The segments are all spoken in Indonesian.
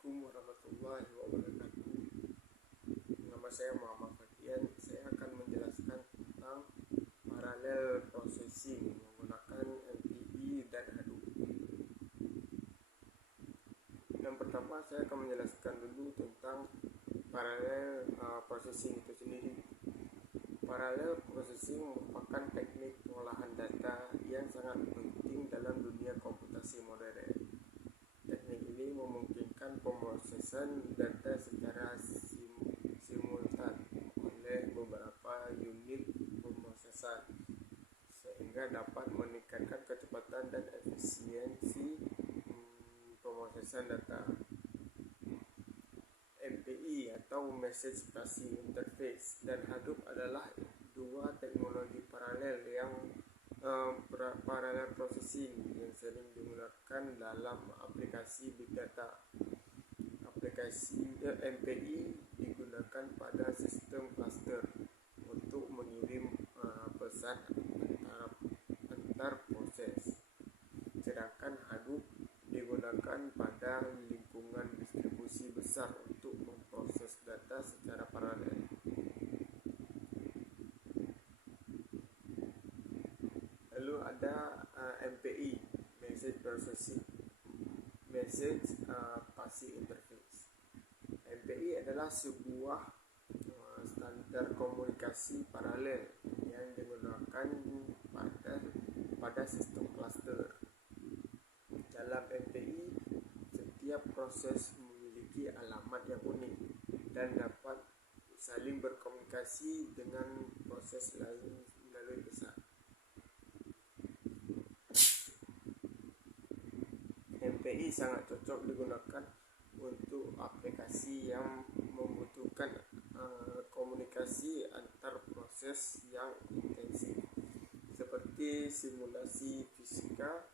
Assalamualaikum warahmatullahi wabarakatuh. Nama saya Muhammad Fatian. Saya akan menjelaskan tentang parallel processing menggunakan MPE dan Hadoop. Yang pertama, saya akan menjelaskan dulu tentang parallel processing itu sendiri. Parallel processing merupakan teknik pengolahan data yang sangat penting dalam dunia komputasi modern. Teknik ini memungkinkan pemrosesan data secara simultan oleh beberapa unit pemrosesan sehingga dapat meningkatkan kecepatan dan efisiensi pemrosesan data. MPE atau Message Processing Interface dan Hadoop adalah dua teknologi paralel yang parallel processing yang sering digunakan dalam aplikasi big data. Aplikasi MPE digunakan pada sistem cluster untuk mengirim pesan antar proses, sedangkan Hadoop digunakan pada lingkungan distribusi besar untuk memproses data secara paralel. Lalu ada MPE, Message Processing Interface. MPE adalah sebuah standar komunikasi paralel yang digunakan pada sistem cluster. Dalam MPE, setiap proses memiliki alamat yang unik dan dapat saling berkomunikasi dengan proses lain melalui pesan. MPE sangat cocok digunakan untuk aplikasi yang membutuhkan komunikasi antar proses yang intensif seperti simulasi fisika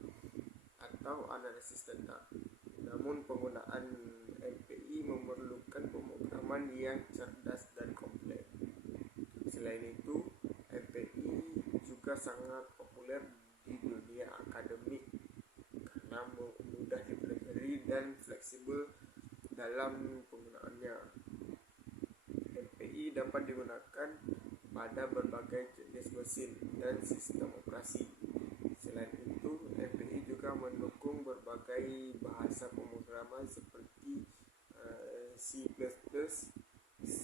atau analisis data. Namun penggunaan MPE memerlukan pemrograman yang cerdas dan kompleks. Selain itu, MPE juga sangat populer di dunia akademik karena mudah dipelajari dan fleksibel dalam penggunaannya. MPE dapat digunakan pada berbagai jenis mesin dan sistem operasi. Selain itu, MPE juga mendukung berbagai bahasa pemrograman seperti C++, C,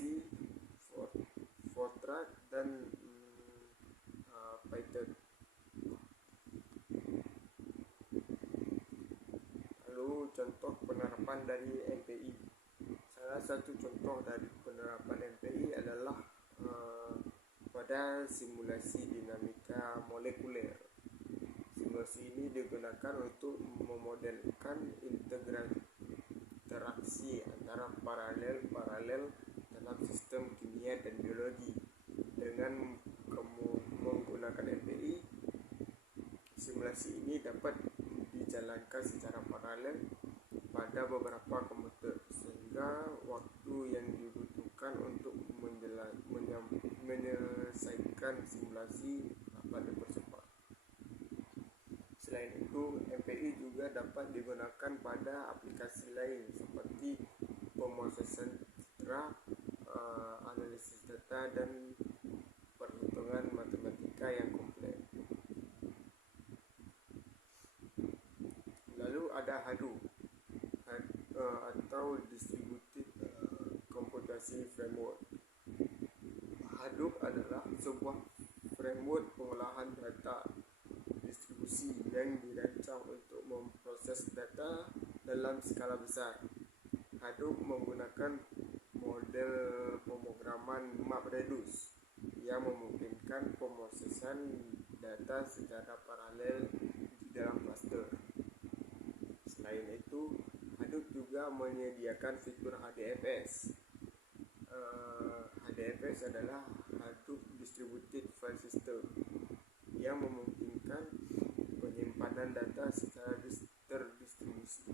Fortran, dan Python. Lalu contoh penerapan dari MPE. Salah satu contoh dari penerapan MPE adalah pada simulasi dinamika molekuler. Simulasi ini digunakan untuk memodelkan interaksi antara paralel dalam sistem kimia dan biologi. Dengan menggunakan MPE, simulasi ini dapat dijalankan secara paralel pada beberapa komputer sehingga waktu yang dibutuhkan untuk menyelesaikan simulasi dapat dipercepat. Selain itu, MPE juga dapat digunakan pada aplikasi lain seperti pemrosesan citra, analisis data, dan perhitungan matematika yang kompleks. Lalu ada Hadoop atau Distributed Computation Framework. Hadoop adalah sebuah framework pengolahan data distribusi yang dirancang untuk memproses data dalam skala besar. Hadoop menggunakan model pemrograman MapReduce yang memungkinkan pemrosesan data secara paralel di dalam cluster. Selain itu, Hadoop juga menyediakan fitur HDFS. HDFS adalah Hadoop Distributed File System yang memungkinkan penyimpanan data secara terdistribusi.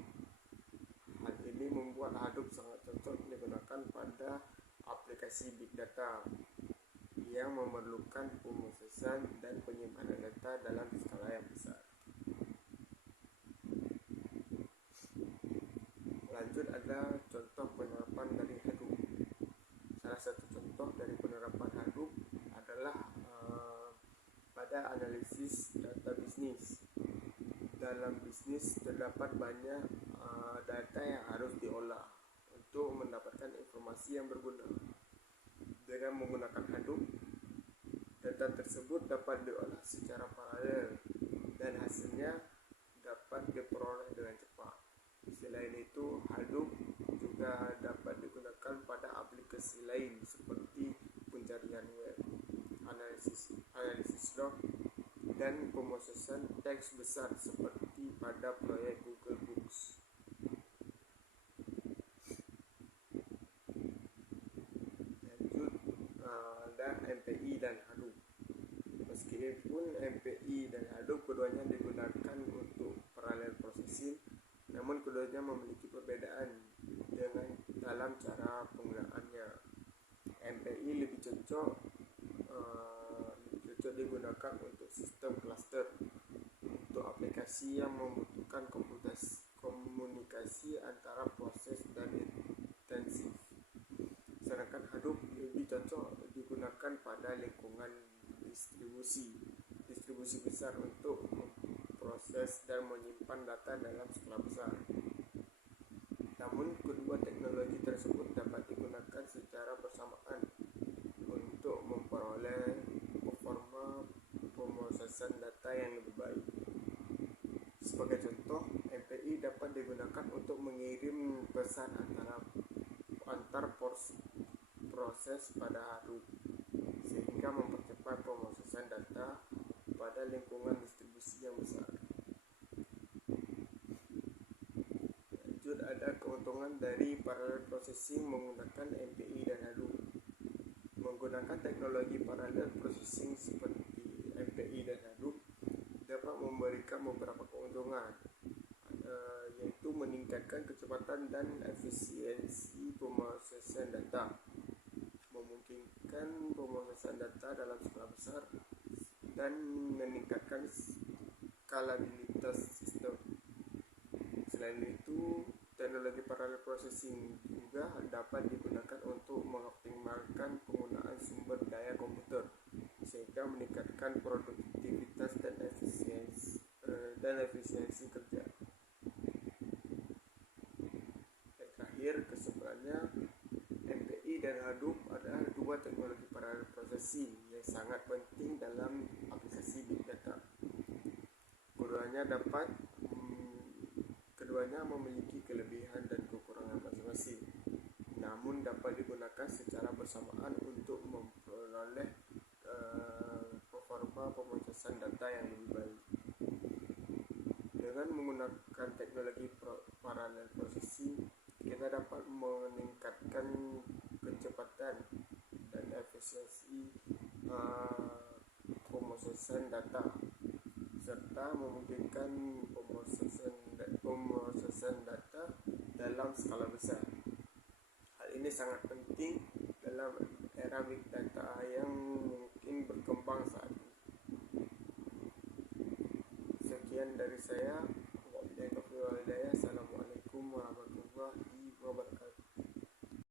Hal ini membuat Hadoop sangat cocok digunakan pada aplikasi big data yang memerlukan pemrosesan dan penyimpanan data dalam skala yang besar. Lanjut ada ada contoh penerapan dari Hadoop. Salah satu contoh dari penerapan Hadoop adalah pada analisis data bisnis. Dalam bisnis terdapat banyak data yang harus diolah untuk mendapatkan informasi yang berguna. Dengan menggunakan Hadoop, data tersebut dapat diolah secara paralel dan hasilnya dapat diperoleh dengan cepat. Selain itu, Hadoop juga dapat digunakan pada aplikasi lain seperti pencarian web, analisis log, dan pemrosesan teks besar seperti pada proyek Google Books. Lanjut, ada MPI dan Hadoop. Meskipun MPI dan Hadoop keduanya digunakan untuk parallel processing, namun keduanya memiliki perbedaan dalam cara penggunaannya. MPI lebih cocok digunakan untuk sistem cluster, untuk aplikasi yang membutuhkan komunikasi antara proses dan intensif. Sedangkan Hadoop lebih cocok digunakan pada lingkungan distribusi besar untuk memproses dan menyimpan data dalam skala besar. Namun kedua teknologi tersebut dapat digunakan secara bersamaan untuk memperoleh performa pemrosesan data yang lebih baik. Sebagai contoh, MPI dapat digunakan untuk mengirim pesan antar proses pada Hadoop, sehingga mempercepat pemrosesan data pada lingkungan distribusi yang besar. Lanjut, ada keuntungan dari parallel processing menggunakan MPI dan Hadoop. Menggunakan teknologi parallel processing seperti MPI dan Hadoop dapat memberikan beberapa keuntungan, yaitu meningkatkan kecepatan dan efisiensi pemrosesan data, memungkinkan pemrosesan data dalam skala besar, dan meningkatkan skalabilitas sistem. Selain itu, teknologi parallel processing juga dapat digunakan untuk mengoptimalkan penggunaan sumber daya komputer, sehingga meningkatkan produktivitas dan efisiensi kerja. Dan terakhir, kesimpulannya, MPI dan Hadoop adalah dua teknologi parallel processing yang sangat penting dalam aplikasi big data. Keduanya memiliki kelebihan dan kekurangan masing-masing, namun dapat digunakan secara bersamaan untuk memperoleh performa pemrosesan data yang lebih baik. Dengan menggunakan teknologi parallel processing, kita dapat meningkatkan kecepatan dan efisiensi pemrosesan data, serta memungkinkan pemrosesan data dalam skala besar. Hal ini sangat penting dalam era big data yang mungkin berkembang saat ini. Sekian dari saya.